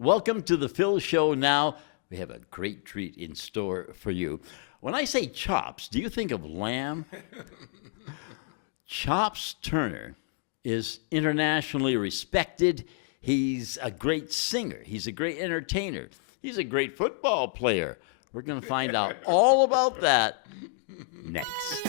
Welcome to the Phil Show. Now, we have a great treat in store for you. When I say chops, do you think of lamb? Chops Turner is internationally respected. He's a great singer. He's a great entertainer. He's a great football player. We're going to find out all about that next.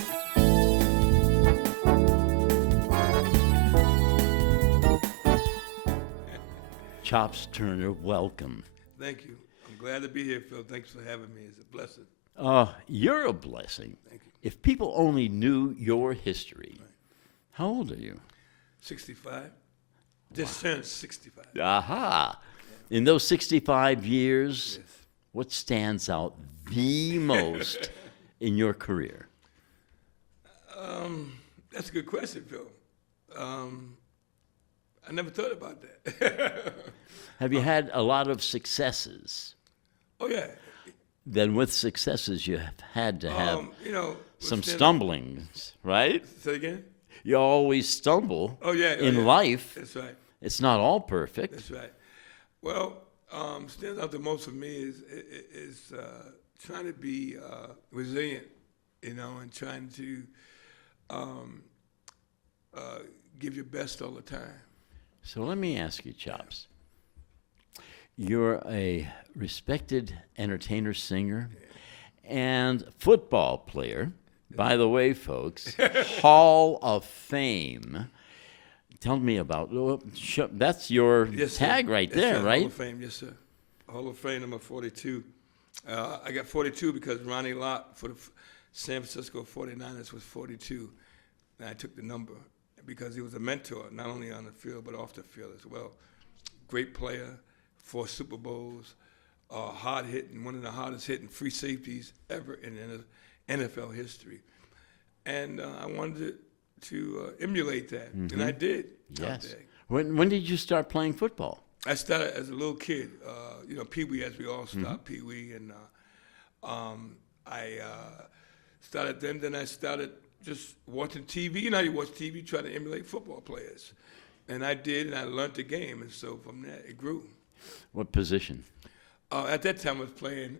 Chops Turner, welcome. Thank you. I'm glad to be here, Phil. Thanks for having me. It's a blessing. You're a blessing. Thank you. If people only knew your history, Right. How old are you? 65. Just turned 65. Aha. In those 65 years, Yes. what stands out the most in your career? That's a good question, Phil. I never thought about that. Have you had a lot of successes? Oh, yeah. Then with successes, you have had to have some stand- stumblings, right? Say again? You always stumble Oh, in yeah. life. That's right. It's not all perfect. That's right. Well, stands out the most for me is trying to be resilient, and trying to give your best all the time. So let me ask you, Chops. You're a respected entertainer, singer, and football player. By the way, folks, Hall of Fame. Tell me about that's your Yes, tag sir. right Yes, there, sir. right? Hall of Fame, yes, sir. Hall of Fame number 42. I got 42 because Ronnie Lott for the San Francisco 49ers was 42. And I took the number because he was a mentor, not only on the field, but off the field as well. Great player, 4 Super Bowls, hard hitting, one of the hardest hitting free safeties ever in NFL history. And I wanted to emulate that, and I did. Yes. When did you start playing football? I started as a little kid, Pee Wee, as we all start, Pee Wee, and I started then. Then I started just watching TV. You know how you watch TV, trying to emulate football players, and I did, and I learned the game, and so from there it grew. What position? At that time, I was playing.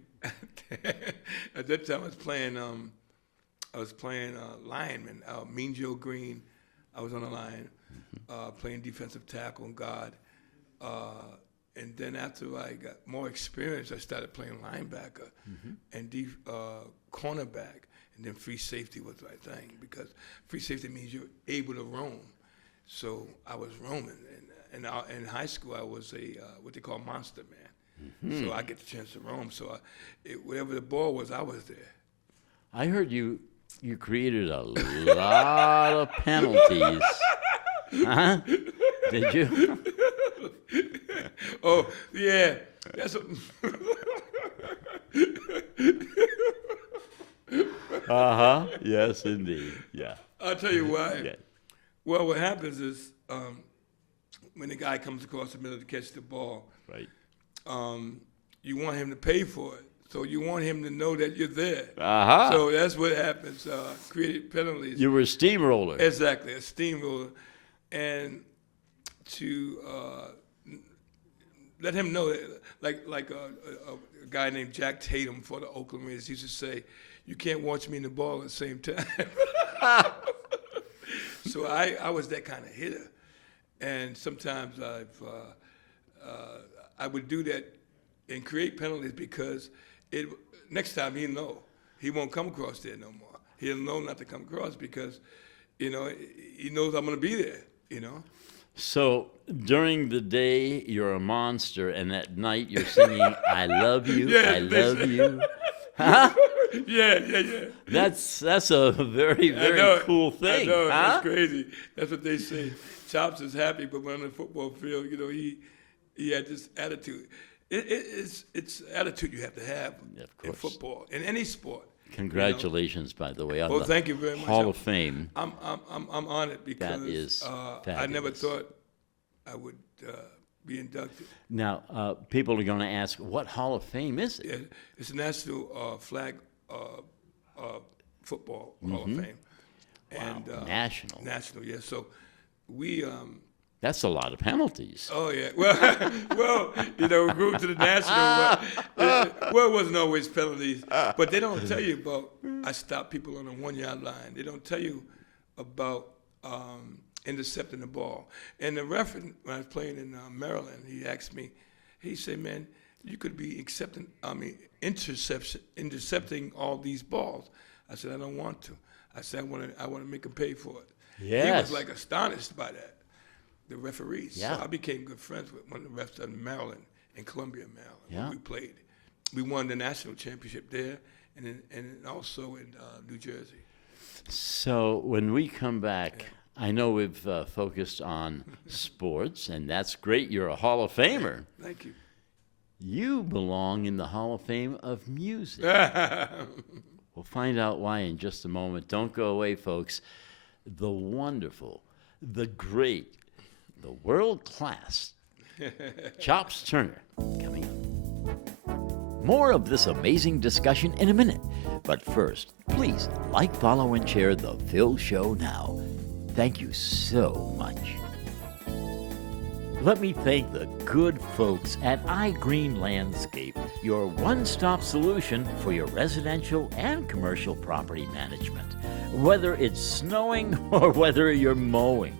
At that time, I was playing lineman. Mean Joe Green. I was on the line, playing defensive tackle and guard. And then after I got more experience, I started playing linebacker and cornerback. And then free safety was my thing because free safety means you're able to roam. So I was roaming. And in high school, I was what they call monster man. So I get the chance to roam. So wherever the ball was, I was there. I heard you created a lot of penalties. Huh? Did you? Oh, yeah. That's what. Yes, indeed. Yeah. I'll tell you why. Yeah. Well, what happens is when the guy comes across the middle to catch the ball, Right. You want him to pay for it. So you want him to know that you're there. So that's what happens. Created penalties. You were a steamroller. Exactly, a steamroller. And to let him know that, like a guy named Jack Tatum for the Oakland Raiders used to say, you can't watch me in the ball at the same time. So I was that kind of hitter. And sometimes I would do that and create penalties because next time he'll know. He won't come across there no more. He'll know not to come across because, he knows I'm going to be there, So during the day, you're a monster, and at night, you're singing, I love you, Yeah, I love you. Huh? Yeah. That's a very, I very know, cool thing. I know, Huh? that's crazy. That's what they say. Chops is happy, but when on the football field, he had this attitude. It's attitude you have to have in football, in any sport. Congratulations, by the way, on Well, the thank you very much. Hall of Fame. I'm honored because is I never fabulous. thought I would be inducted. Now, people are going to ask, what Hall of Fame is it? Yeah, it's a National Flag Football Hall of Fame. Wow, And national. National, yeah. So we That's a lot of penalties. Oh yeah. Well, well, we grew to the national. Well, it wasn't always penalties, but they don't tell you about. I stopped people on the 1 yard line. They don't tell you about intercepting the ball. And the referee, when I was playing in Maryland, he asked me. He said, "Man, you could be intercepting all these balls." I said, "I don't want to." I said, I want to make them pay for it." Yes. He was like astonished by that. The referees. Yeah. So I became good friends with one of the refs in Maryland, in Columbia, Maryland. Yeah. We played. We won the national championship there, and also in New Jersey. So when we come back, I know we've focused on sports, and that's great. You're a Hall of Famer. Thank you. You belong in the Hall of Fame of music. We'll find out why in just a moment. Don't go away, folks. The wonderful, the great, the world-class Chops Turner coming up. More of this amazing discussion in a minute. But first, please like, follow, and share The Phil Show now. Thank you so much. Let me thank the good folks at iGreen Landscape, your one-stop solution for your residential and commercial property management. Whether it's snowing or whether you're mowing,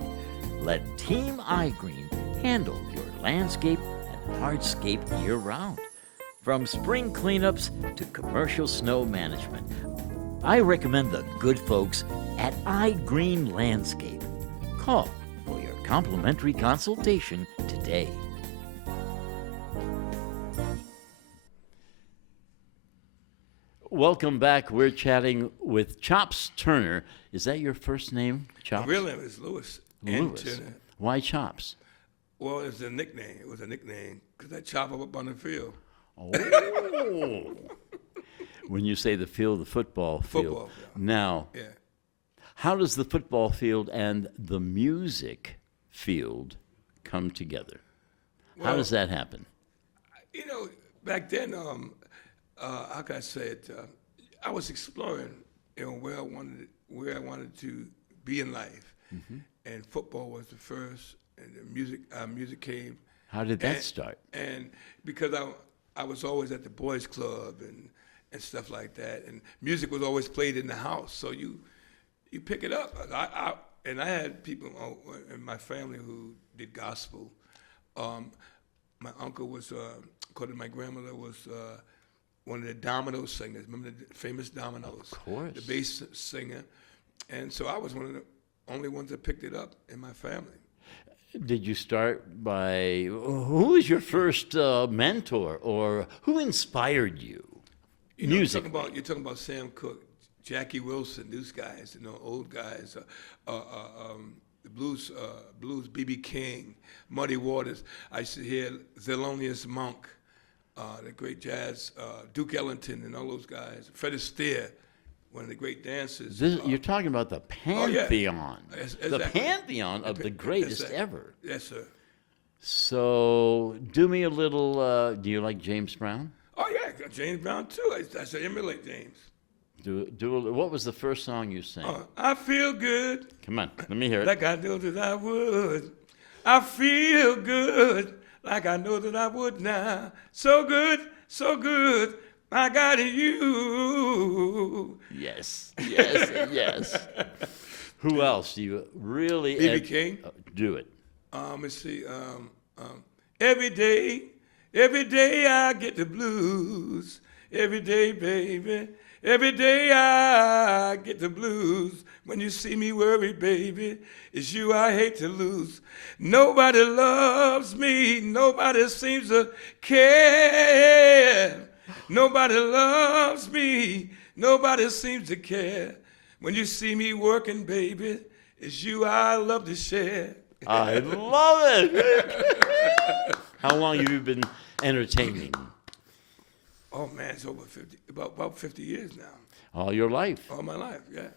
let Team iGreen handle your landscape and hardscape year-round. From spring cleanups to commercial snow management, I recommend the good folks at iGreen Landscape. Call for your complimentary consultation today. Welcome back. We're chatting with Chops Turner. Is that your first name, Chops? My real name is Lewis. Lewis. Turner. Why Chops? Well, it's a nickname. It was a nickname because I chop up on the field. Oh. When you say the field, the football field. Football field. Now, Yeah. how does the football field and the music field come together? How Well, does that happen? Back then, how can I say it? I was exploring, where I wanted to be in life, and football was the first, and the music came. How did that start? And because I was always at the boys' club and stuff like that, and music was always played in the house, so you pick it up. I had people in my family who did gospel. My uncle was, according to my grandmother, was one of the domino singers. Remember the famous dominoes? Of course. The bass singer. And so I was one of the only ones that picked it up in my family. Did you start by, who was your first mentor, or who inspired you? Music. You're talking about Sam Cooke, Jackie Wilson, those guys, old guys. The blues, B.B. King, Muddy Waters. I used to hear Thelonious Monk, the great jazz, Duke Ellington, and all those guys. Fred Astaire, one of the great dancers. You're talking about the pantheon, Exactly. the pantheon of the greatest ever. Yes, sir. So, do me a little. Do you like James Brown? Oh yeah, James Brown too. I should emulate James. What was the first song you sang? I feel good. Come on, let me hear it. Like I know that I would. I feel good. Like I know that I would now. So good, so good. I got you. Yes, yes. Who else do you really? B.B. King. Do it. Let's see. Every day I get the blues. Every day, baby. Every day I get the blues. When you see me worried, baby, it's you I hate to lose. Nobody loves me. Nobody seems to care. Nobody loves me. Nobody seems to care. When you see me working, baby, it's you I love to share. I love it. How long have you been entertaining? Oh man, it's over 50, about 50 years now. All your life. All my life, yeah.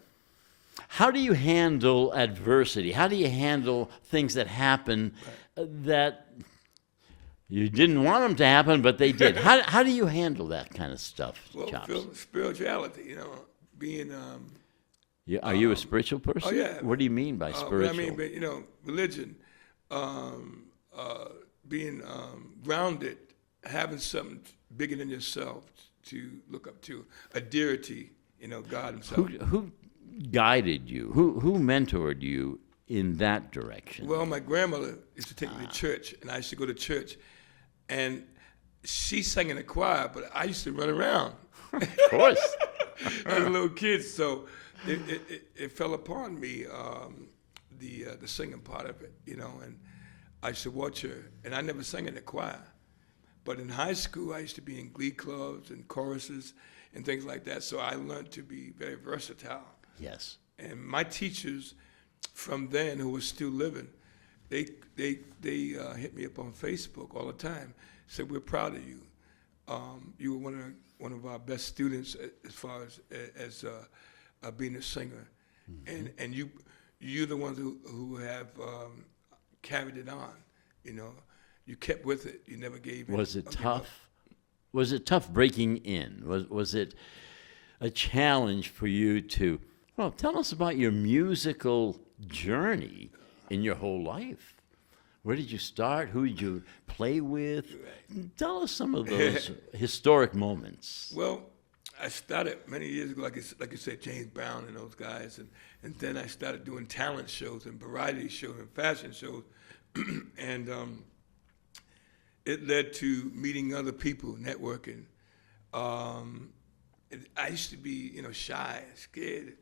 How do you handle adversity? How do you handle things that happen that you didn't want them to happen, but they did? How do you handle that kind of stuff, Well, Chops? spirituality, being. Are you a spiritual person? Oh yeah. What do you mean by spiritual? Religion. being grounded, having something bigger than yourself to look up to, a deity, God himself. Who guided you? Who mentored you in that direction? Well, my grandmother used to take me to church, and I used to go to church, and she sang in the choir, but I used to run around. Of course. As a little kid, so it fell upon me, the singing part of it, and I used to watch her, and I never sang in the choir. But in high school, I used to be in glee clubs and choruses and things like that, so I learned to be very versatile. Yes. And my teachers from then, who were still living, they hit me up on Facebook all the time, said, "We're proud of you. You were one of our best students as far as being a singer, and you're the ones who have carried it on. You kept with it. You never gave in." Was it tough? Was it tough breaking in? Was it a challenge for you to? Well, tell us about your musical journey in your whole life. Where did you start? Who did you play with? Tell us some of those historic moments. Well, I started many years ago, like you said, James Brown and those guys, and then I started doing talent shows and variety shows and fashion shows, and it led to meeting other people, networking. I used to be, shy, scared,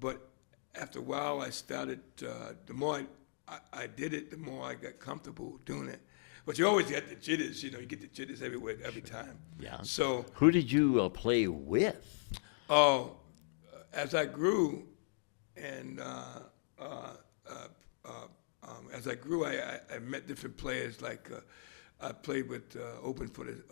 but after a while, I started. The more I did it, the more I got comfortable doing it. But you always get the jitters, you get the jitters everywhere, every time. Yeah. So who did you play with? Oh, as I grew, and as I grew, I met different players. Like I played with, opened for the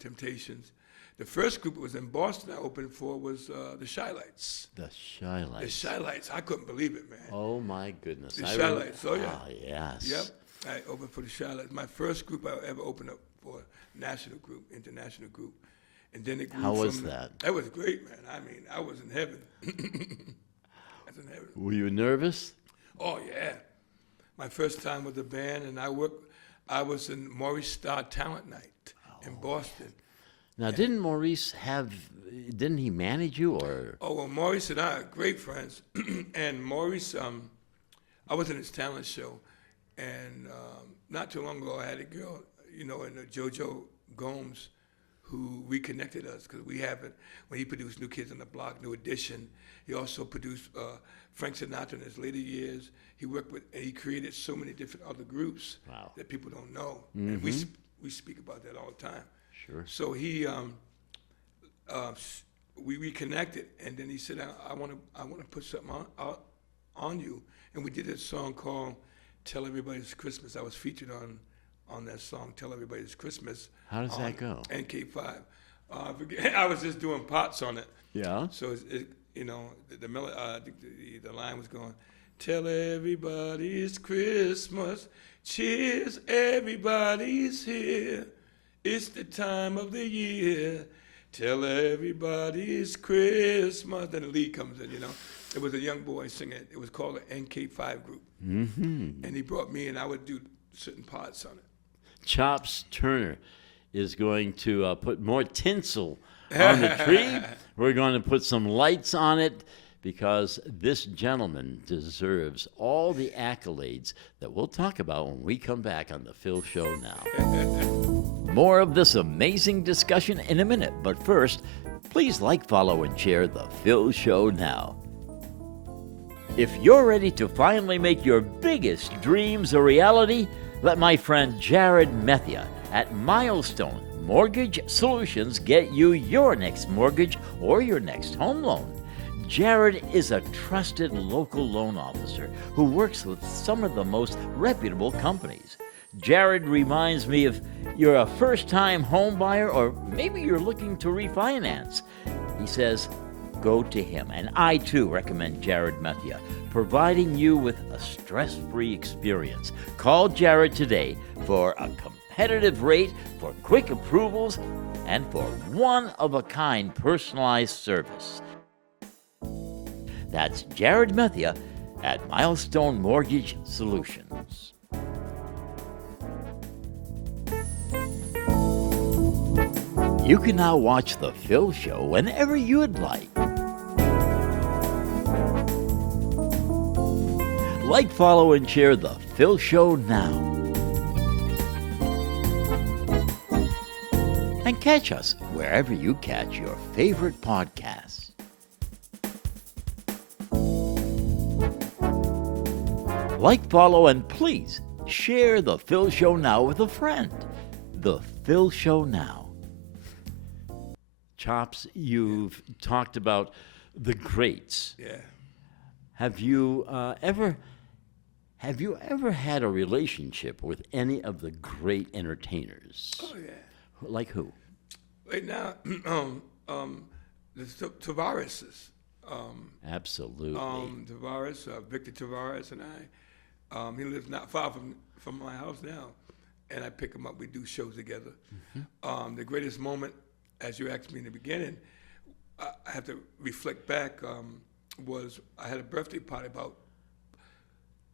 Temptations. The first group that was in Boston I opened for was the Shy-Lights. The Shy-Lights. The Shy-Lights. I couldn't believe it, man. Oh, my goodness. The Shy-Lights. Oh, yeah. Ah, yes. Yep. I opened for the Shy-Lights. My first group I ever opened up for, national group, international group. And then it grew. How was that? That was great, man. I mean, I was in heaven. I was in heaven. Were you nervous? Oh, yeah. My first time with the band, and I was in Maurice Starr Talent Night in Boston. Now, didn't he manage you, or? Oh, well, Maurice and I are great friends. And Maurice, I was in his talent show, and not too long ago, I had a girl, in JoJo Gomes, who reconnected us, because when he produced New Kids on the Block, New Edition, he also produced Frank Sinatra in his later years. He worked with, and he created so many different other groups that people don't know. Mm-hmm. And we speak about that all the time. Sure. So we reconnected, and then he said, "I want to put something on you," and we did a song called "Tell Everybody It's Christmas." I was featured on that song, "Tell Everybody It's Christmas." How does that go? NK5. I was just doing parts on it. Yeah. So the melody. I think the line was going, "Tell everybody it's Christmas. Cheers, everybody's here. It's the time of the year. Tell everybody it's Christmas." Then the lead comes in, It was a young boy singing it. It was called the NK5 group. Mm-hmm. And he brought me, and I would do certain parts on it. Chops Turner is going to put more tinsel on the tree. We're going to put some lights on it, because this gentleman deserves all the accolades that we'll talk about when we come back on The Phil Show Now. More of this amazing discussion in a minute, but first, please like, follow, and share The Phil Show Now. If you're ready to finally make your biggest dreams a reality, let my friend Jared Methia at Milestone Mortgage Solutions get you your next mortgage or your next home loan. Jared is a trusted local loan officer who works with some of the most reputable companies. Jared reminds me if you're a first-time home buyer, or maybe you're looking to refinance. He says, go to him. And I, too, recommend Jared Methia, providing you with a stress-free experience. Call Jared today for a competitive rate, for quick approvals, and for one-of-a-kind personalized service. That's Jared Methia at Milestone Mortgage Solutions. You can now watch The Phil Show whenever you'd like. Like, follow, and share The Phil Show now. And catch us wherever you catch your favorite podcasts. Like, follow, and please share The Phil Show now with a friend. The Phil Show now. Chops, you've talked about the greats. Yeah. Have you ever had a relationship with any of the great entertainers? Oh yeah. Like who? Right now, the Tavareses. Absolutely. Tavares, Victor Tavares, and I. He lives not far from my house now, and I pick him up. We do shows together. Mm-hmm. The greatest moment, as you asked me in the beginning, I have to reflect back. Was I had a birthday party about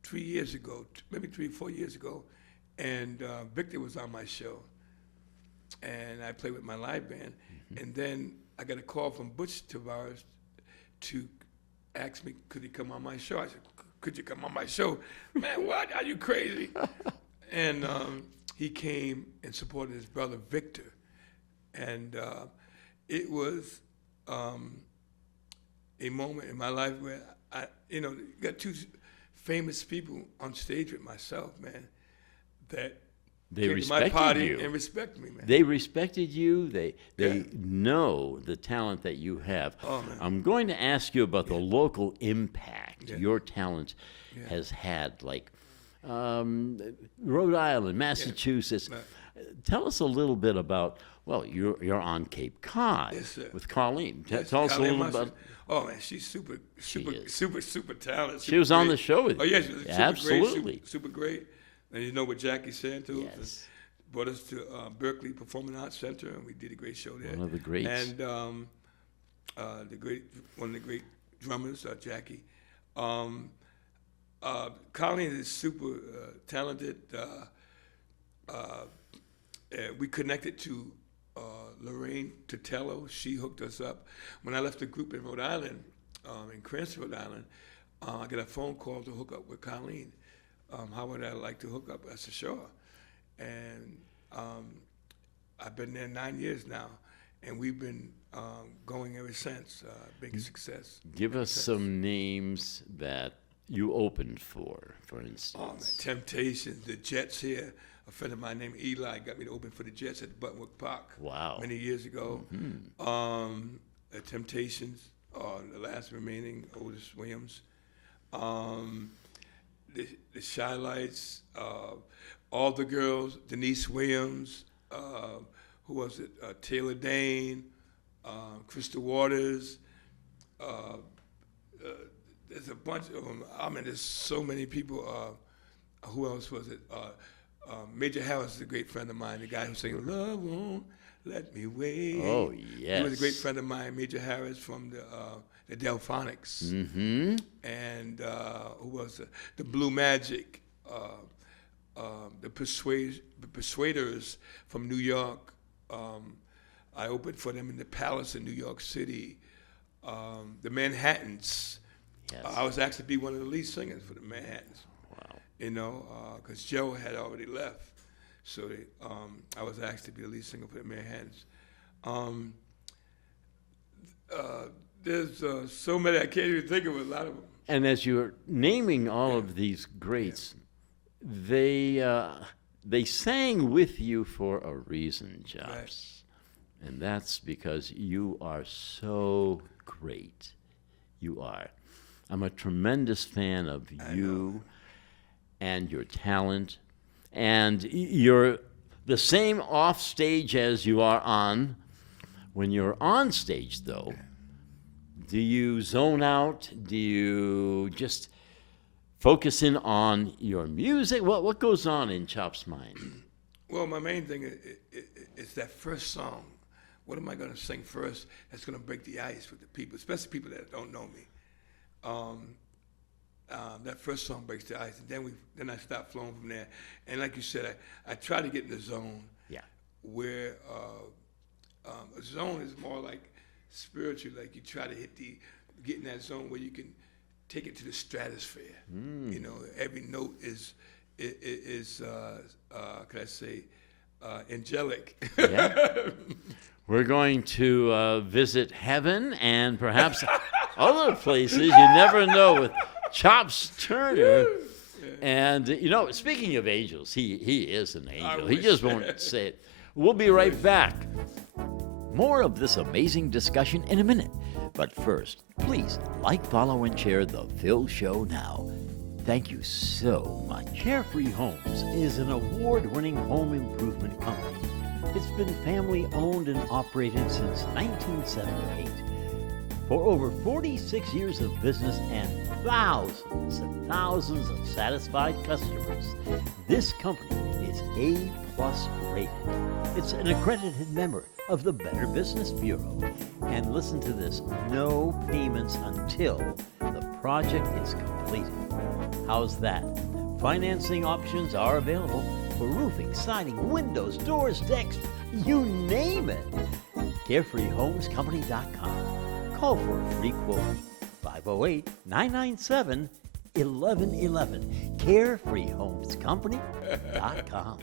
3 years ago, maybe 4 years ago, and Victor was on my show, and I played with my live band, and then I got a call from Butch Tavares to ask me, could he come on my show? I said, could you come on my show? Man, what? Are you crazy? And he came and supported his brother Victor, and it was a moment in my life where you got two famous people on stage with myself, man, that they came to my respected party you. and respect me, man. They respected you. They Yeah. know the talent that you have. Oh, man. I'm going to ask you about the local impact your talent Yeah. has had, like Rhode Island, Massachusetts. Right. Tell us a little bit about. Well, you're on Cape Cod Yes, sir. with Colleen. Yes, Tell us a Colleen little Mustard. about. Oh man, she's super talented. She was on great. the show with Oh you. yeah, she was super Absolutely. great, super great. And you know what Jackie Santos Yes. brought us to Berkeley Performing Arts Center, and we did a great show there. One of the greats. And one of the great drummers, Jackie. Colleen is super talented. We connected to Lorraine Totello. She hooked us up. When I left the group in Rhode Island, in Cranston, Rhode Island, I got a phone call to hook up with Colleen. How would I like to hook up? I said, sure. And I've been there 9 years now, and we've been going ever since. Big success. Give us some names that you opened for instance. Oh, man, Temptations, the Jets here. A friend of mine named Eli got me to open for the Jets at Buttonwood Park. Wow. Many years ago. Mm-hmm. The Temptations, the last remaining Otis Williams. The Shy Lights, all the girls, Denise Williams, who was it? Taylor Dane, Krista Waters. There's a bunch of them. I mean, there's so many people. Who else was it? Major Harris is a great friend of mine. The guy who sang "Love Won't Let Me Wait." Oh yes. He was a great friend of mine, Major Harris from the Delphonics. Mm-hmm. And who was it? The Blue Magic, the Persuaders from New York. I opened for them in the Palace in New York City. The Manhattans. Yes. I was asked to be one of the lead singers for the Manhattans. Wow. You know, because Joe had already left. So I was asked to be the lead singer for the Manhattans. There's so many, I can't even think of a lot of them. And as you're naming all of these greats, they sang with you for a reason, Chops. Right. And that's because you are so great. You are. I'm a tremendous fan of you and your talent. And you're the same off stage as you are on. When you're on stage, though, do you zone out? Do you just focus in on your music? What goes on in Chop's mind? Well, my main thing is that first song. What am I going to sing first that's going to break the ice with the people, especially people that don't know me? That first song breaks the ice, and then I start flowing from there. And like you said, I try to get in the zone Yeah. where zone is more like spiritual. Like you try to get in that zone where you can take it to the stratosphere. You know, every note is can I say, angelic. Yeah. We're going to visit heaven and perhaps other places. You never know with Chops Turner. And, you know, speaking of angels, he is an angel. He just won't say it. We'll be right back. More of this amazing discussion in a minute. But first, please like, follow, and share The Phil Show now. Thank you so much. Carefree Homes is an award-winning home improvement company. It's been family-owned and operated since 1978. For over 46 years of business and thousands of satisfied customers, this company is A+ rated. It's an accredited member of the Better Business Bureau. And listen to this, no payments until the project is completed. How's that? Financing options are available for roofing, siding, windows, doors, decks, you name it. CarefreeHomesCompany.com. Call for a free quote. 508-997-1111. CarefreeHomesCompany.com.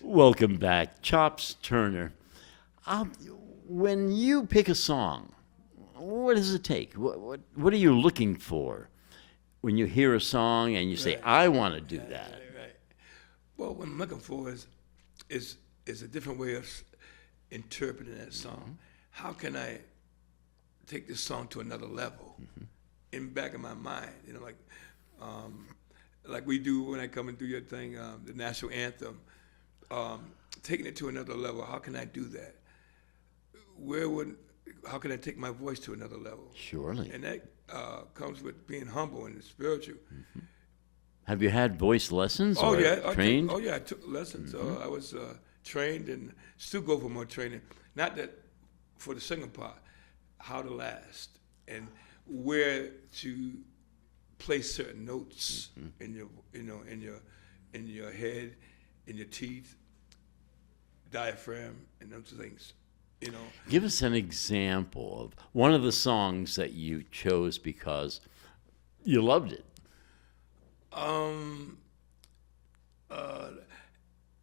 Welcome back, Chops Turner. When you pick a song, what does it take? What are you looking for when you hear a song and you say, "I want to do that"? Right. Well, what I'm looking for is a different way of interpreting that song. How can I take this song to another level in the back of my mind? You know, like we do when I come and do your thing, the national anthem. Taking it to another level. How can I do that? How can I take my voice to another level? Surely. And that comes with being humble and spiritual. Have you had voice lessons? Oh or yeah, trained? I took lessons. I was trained and still go for more training. Not that for the singing part, how to last and where to place certain notes in your head, in your teeth, diaphragm, and those things. You know. Give us an example of one of the songs that you chose because you loved it.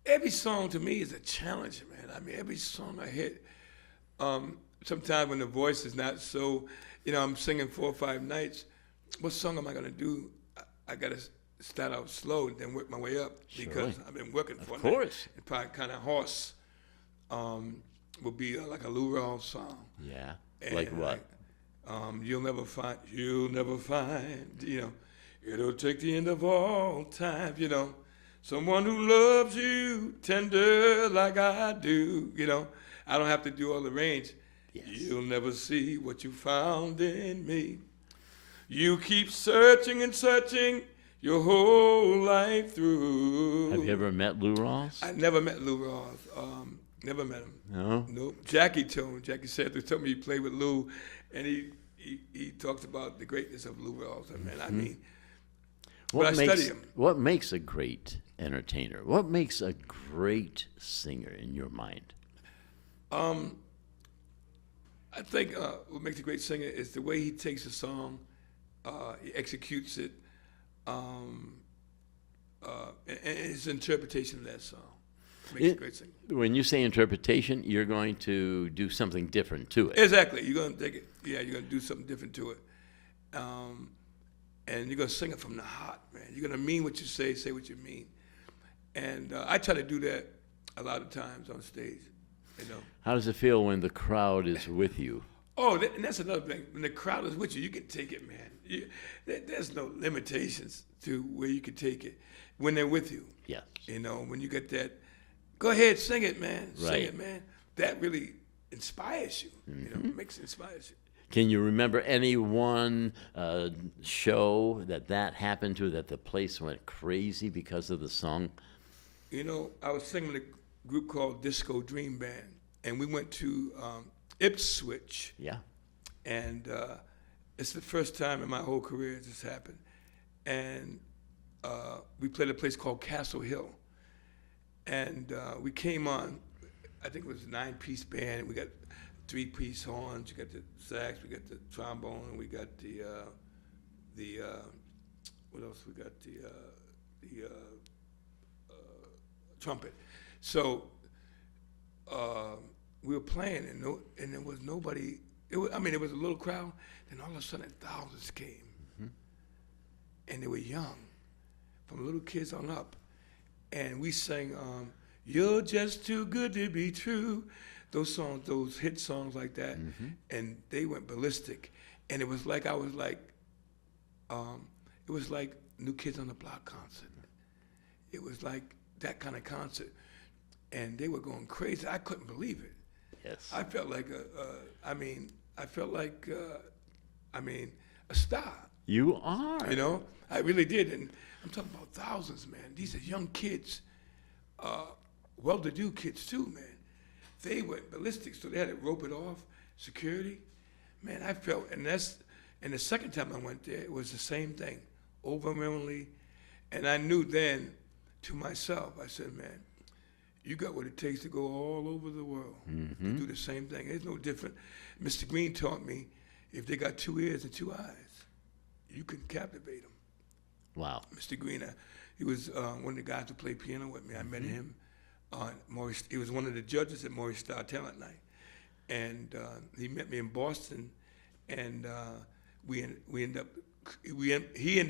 Every song to me is a challenge, man. I mean, every song I hit. Sometimes when the voice is not so, I'm singing 4 or 5 nights. What song am I gonna do? I gotta start out slow and then work my way up because I've been working for it. Of course. It's probably kind of hoarse. Would be like a Lou Rawls song. Yeah. And Like what? You'll never find, it'll take the end of all time, someone who loves you tender like I do, I don't have to do all the range. Yes. You'll never see what you found in me. You keep searching and searching your whole life through. Have you ever met Lou Rawls? I never met Lou Rawls. Never met him. No? Nope. Jackie said, told me he played with Lou, and he talked about the greatness of Lou Rawls. I mean, but I study him. What makes a great entertainer? What makes a great singer in your mind? I think what makes a great singer is the way he takes a song, he executes it, and his interpretation of that song makes a great singer. When you say interpretation, you're going to do something different to it. Exactly. You're going to take it. Yeah, you're going to do something different to it. And you're going to sing it from the heart, man. You're going to mean what you say what you mean. And I try to do that a lot of times on stage, How does it feel when the crowd is with you? Oh, and that's another thing. When the crowd is with you, you can take it, man. There's no limitations to where you can take it when they're with you. Yes. When you get that, go ahead, sing it, man. Right. Sing it, man. That really inspires you. Inspires you. Can you remember any one show that happened to, that the place went crazy because of the song? I was singing with a group called Disco Dream Band, and we went to Ipswich. Yeah. And it's the first time in my whole career this happened. And we played a place called Castle Hill. And we came on, I think it was a 9-piece band. We got three-piece horns. You got the sax, we got the trombone, and we got the what else? We got the trumpet. So we were playing, and there was nobody. It was a little crowd. Then all of a sudden, thousands came, and they were young, from little kids on up, and we sang, "You're Just Too Good to Be True." Those songs, those hit songs like that, and they went ballistic, and it was like it was like New Kids on the Block concert. It was like that kind of concert, and they were going crazy. I couldn't believe it. Yes. I felt like a star. You are. You know, I really did, and I'm talking about thousands, man. These are young kids, well-to-do kids too, man. They went ballistic, so they had to rope it off, security. Man, I felt, and the second time I went there, it was the same thing, overwhelmingly. And I knew then to myself, I said, man, you got what it takes to go all over the world to do the same thing. It's no different. Mr. Green taught me, if they got 2 ears and 2 eyes, you can captivate them. Wow. Mr. Green, he was one of the guys who played piano with me. I met him. He was one of the judges at Maurice Star Talent Night, and he met me in Boston, and he ended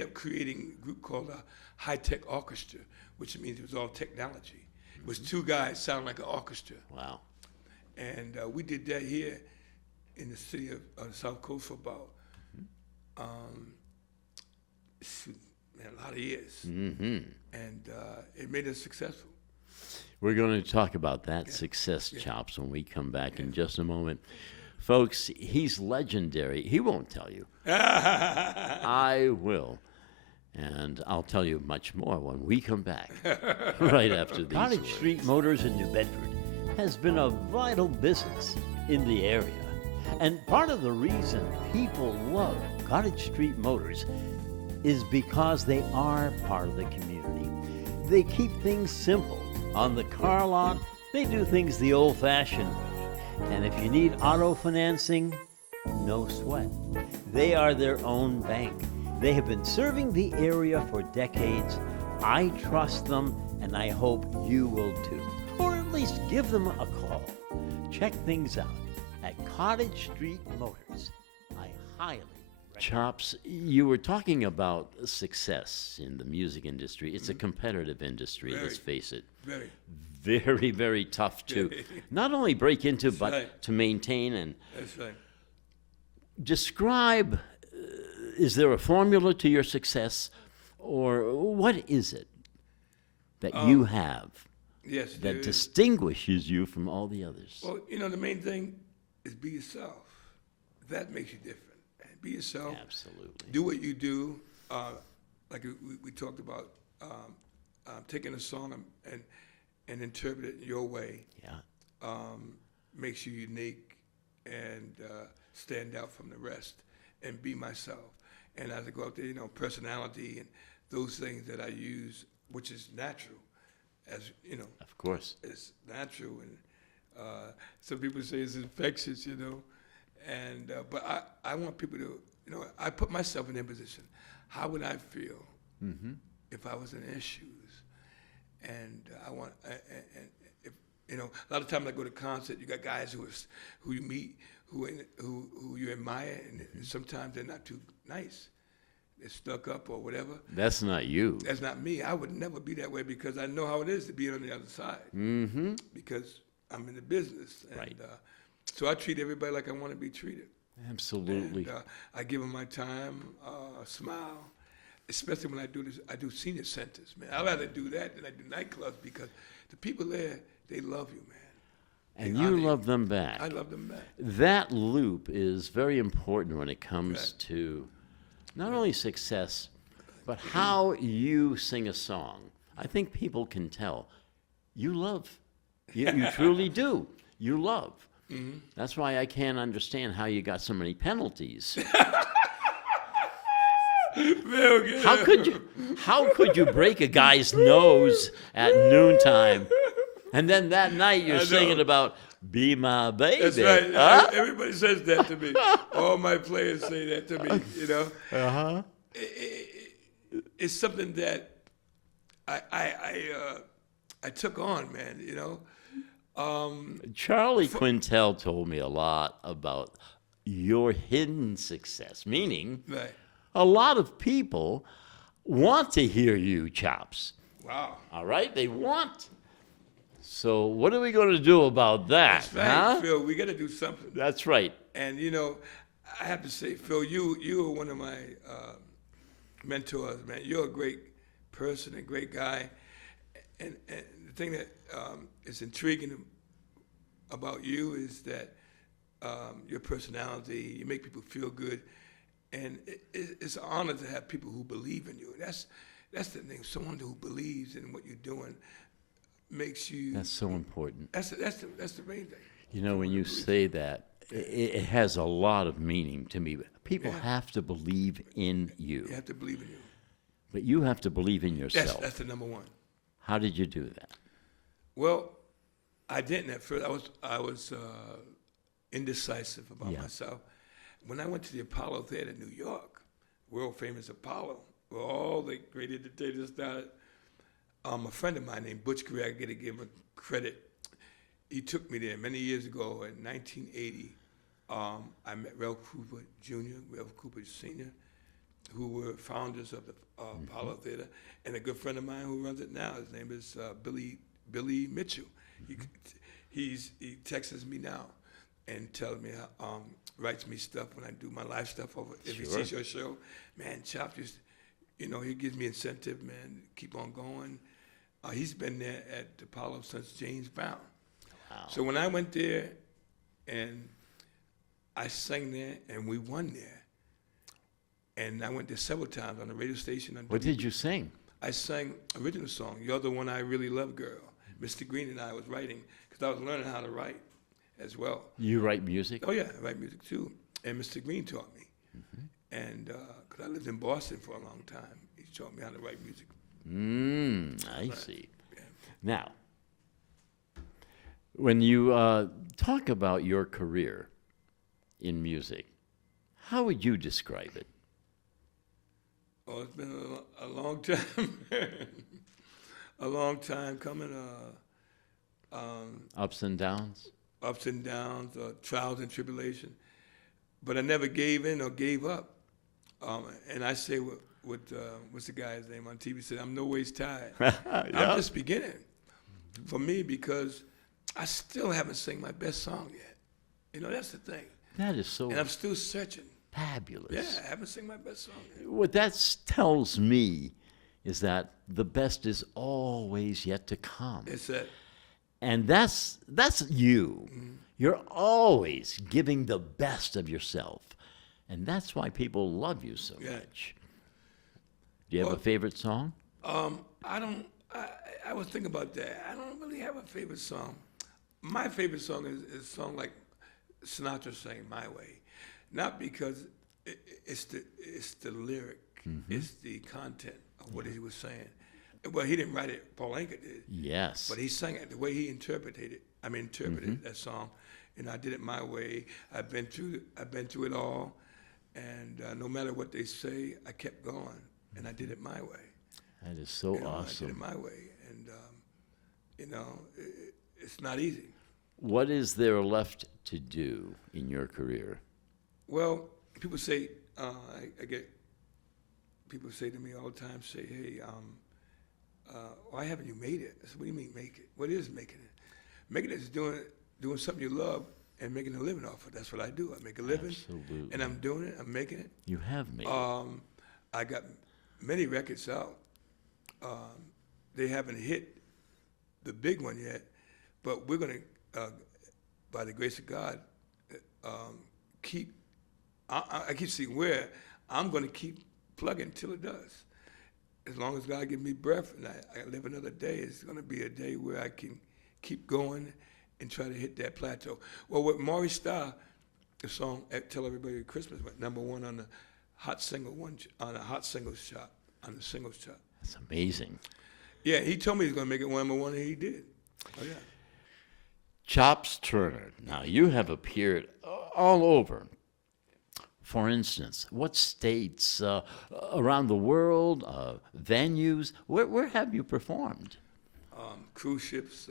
up creating a group called a High Tech Orchestra, which means it was all technology. It was 2 guys sound like an orchestra. Wow. And we did that here in the city of the South Coast for about a lot of years, and it made us successful. We're going to talk about that success, Chops, when we come back in just a moment. Folks, he's legendary. He won't tell you. I will. And I'll tell you much more when we come back, right after these Cottage words. Street Motors in New Bedford has been a vital business in the area. And part of the reason people love Cottage Street Motors is because they are part of the community. They keep things simple. On the car lot, they do things the old-fashioned way. And if you need auto financing, no sweat. They are their own bank. They have been serving the area for decades. I trust them, and I hope you will too. Or at least give them a call. Check things out at Cottage Street Motors. I highly recommend. Chops, you were talking about success in the music industry. It's a competitive industry, let's face it. Very. Very, very tough to not only break into, but right. to maintain and That's right. describe. Is there a formula to your success, or what is it that you have Yes, there that is. distinguishes you from all the others? Well, the main thing is be yourself. That makes you different. Be yourself. Absolutely. Do what you do. Like we talked about, taking a song and interpret it your way. Yeah. Makes you unique and stand out from the rest, and be myself. And as I go out there, personality and those things that I use, which is natural, as Of course. it's natural, and some people say it's infectious, and but I want people to, I put myself in their position. How would I feel if I was in their shoes? And I want, and if a lot of times I go to concert, you got guys who you meet who you admire, and sometimes they're not too nice. They're stuck up or whatever. That's not you. That's not me. I would never be that way because I know how it is to be on the other side. Because I'm in the business, and Right. So I treat everybody like I want to be treated. Absolutely. And I give them my time, smile, especially when I do this. I do senior centers, man. I'd rather do that than I do nightclubs because the people there, they love you, man. And They you honor love them back. I love them back. That loop is very important when it comes Right. to not only success, but how you sing a song. I think people can tell you love. You truly do. You love. That's why I can't understand how you got so many penalties. Real good. How could you break a guy's nose at noontime? And then that night you're I know. singing about Be my baby. That's right. Huh? Everybody says that to me. All my players say that to me. You know, Uh-huh. it's something that I took on, man. You know, Charlie Quintel told me a lot about your hidden success, meaning right. a lot of people want to hear you, Chops. Wow. All right? They want. So what are we going to do about that? That's right, huh? Phil. We got to do something. That's right. And you know, I have to say, Phil, you are one of my mentors, man. You're a great person, a great guy. And the thing that is intriguing about you is that your personality, you make people feel good, and it's an honor to have people who believe in you. That's the thing. Someone who believes in what you're doing makes you. That's so important. That's the main thing. You know, when you say that, it has a lot of meaning to me. People have to believe in you. You have to believe in you. But you have to believe in yourself. That's the number one. How did you do that? Well, I didn't at first. I was indecisive about myself. When I went to the Apollo Theater in New York, world famous Apollo, where all the great entertainers started, a friend of mine named Butch Career, I got to give him credit. He took me there many years ago in 1980. I met Ralph Cooper Jr., Ralph Cooper Sr., who were founders of the Apollo Theater, and a good friend of mine who runs it now. His name is Billy Mitchell. He texts me now and tells me, writes me stuff when I do my live stuff over. If he sees your show, man, Chop just, he gives me incentive, man, keep on going. He's been there at Apollo since James Brown. Wow. So when I went there and I sang there and we won there, and I went there several times on the radio station. What did you sing? I sang original song, You're the One I Really Love, Girl. Mr. Green and I was writing, because I was learning how to write as well. You write music? Oh, yeah, I write music too. And Mr. Green taught me. And because I lived in Boston for a long time, he taught me how to write music. I see. Yeah. Now, when you talk about your career in music, how would you describe it? Oh, it's been a long time. A long time coming. Ups and downs? Ups and downs, trials and tribulation. But I never gave in or gave up. And I say what's the guy's name on TV said, I'm no ways tired. I'm just beginning for me, because I still haven't sang my best song yet. That's the thing. That is so And I'm still searching. fabulous. Yeah, I haven't sang my best song yet. What that tells me is that the best is always yet to come. It's that. And that's you. You're always giving the best of yourself. And that's why people love you so much. Do you have a favorite song? I was thinking about that. I don't really have a favorite song. My favorite song is a song like Sinatra sang My Way. Not because it's the lyric, it's the content of what he was saying. Well, he didn't write it, Paul Anka did. Yes. But he sang it the way he interpreted that song. And I did it my way. I've been through it all. And no matter what they say, I kept going. And I did it my way. That is so awesome. I did it my way. And, it's not easy. What is there left to do in your career? Well, people say, I get people say to me all the time, say, hey, why haven't you made it? I said, what do you mean make it? What is making it? Making it is doing something you love and making a living off it. That's what I do. I make a living. Absolutely. And I'm doing it. I'm making it. You have made it. I got many records out. They haven't hit the big one yet, but we're going to, by the grace of God, I keep seeing where I'm going to keep plugging till it does. As long as God gives me breath and I live another day, it's going to be a day where I can keep going and try to hit that plateau. Well, with Maurice Starr, the song "Tell Everybody Christmas" went #1 on the hot singles chart. That's amazing. Yeah, he told me he was going to make it #1, and he did. Oh yeah. Chops Turner. Now, you have appeared all over. For instance, what states around the world, venues, where have you performed? Cruise ships,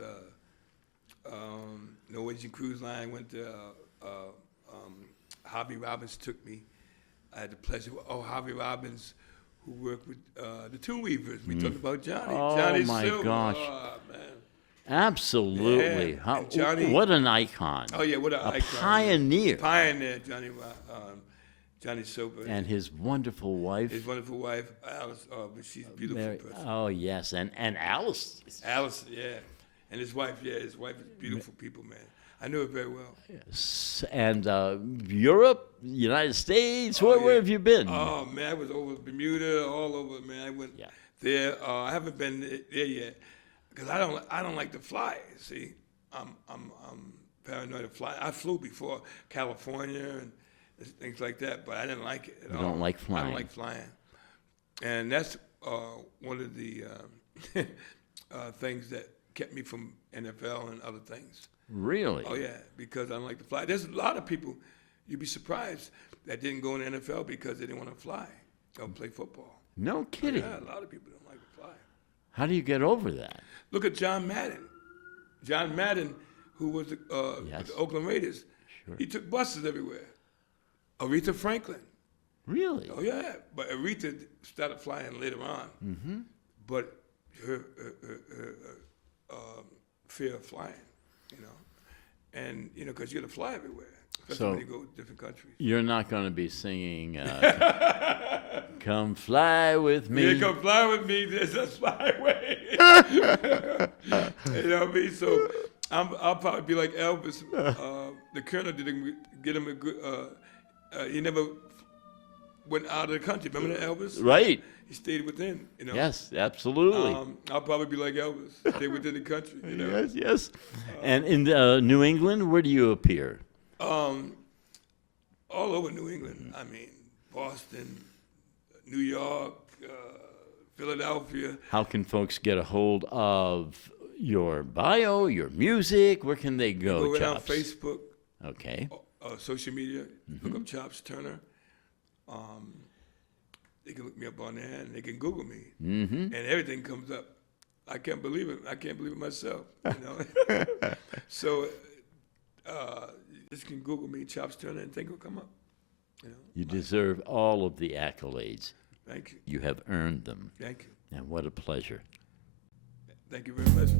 Norwegian Cruise Line, went to, Hobby Robbins took me. I had the pleasure, Hobby Robbins, who worked with the Tune Weavers. We talked about Johnny. Oh, Johnny my Silver. gosh. Oh, man. Absolutely. Yeah, and Johnny- What an icon. Oh, yeah, what an A icon. pioneer. Pioneer, Johnny Silver. And his wonderful wife. his wonderful wife, Alice, but she's a beautiful Mary- person. oh, yes. And Alice. Alice, yeah. And his wife is beautiful people, man. I knew her very well. And Europe, United States, Oh, where yeah. have you been? Oh, man, I was over Bermuda, all over, man. I went there. I haven't been there yet because I don't like to fly. See, I'm paranoid of flying. I flew before California and things like that, but I didn't like it at all. You don't like flying. I don't like flying, and that's one of the things that kept me from NFL and other things. Really? Oh, yeah, because I don't like to fly. There's a lot of people, you'd be surprised, that didn't go in the NFL because they didn't want to fly or play football. No kidding. Yeah, a lot of people don't like to fly. How do you get over that? Look at John Madden. John Madden, who was with the Oakland Raiders, Sure. he took buses everywhere. Aretha Franklin. Really? Oh, yeah, but Aretha started flying later on. Mm-hmm. But her fear of flying, and because you got to fly everywhere, especially when you go to different countries. You're not going to be singing Come Fly With Me. Yeah, come fly with me. There's a flyway. You know what I mean? So I'll probably be like Elvis. The Colonel didn't get him a good. He never went out of the country. Remember that, Elvis? Right. He stayed within. Yes, absolutely. I'll probably be like Elvis. Stay within the country. Yes. And in New England, where do you appear? All over New England. I mean, Boston, New York, Philadelphia. How can folks get a hold of your bio, your music? Where can they go, Go right on Chops? Facebook, Okay. social media. Look up Chops Turner. They can look me up on there, and they can Google me, and everything comes up. I can't believe it. I can't believe it myself. So, just can Google me, Chops Turner, and things will come up. You deserve all of the accolades. Thank you. You have earned them. Thank you. And what a pleasure. Thank you very much.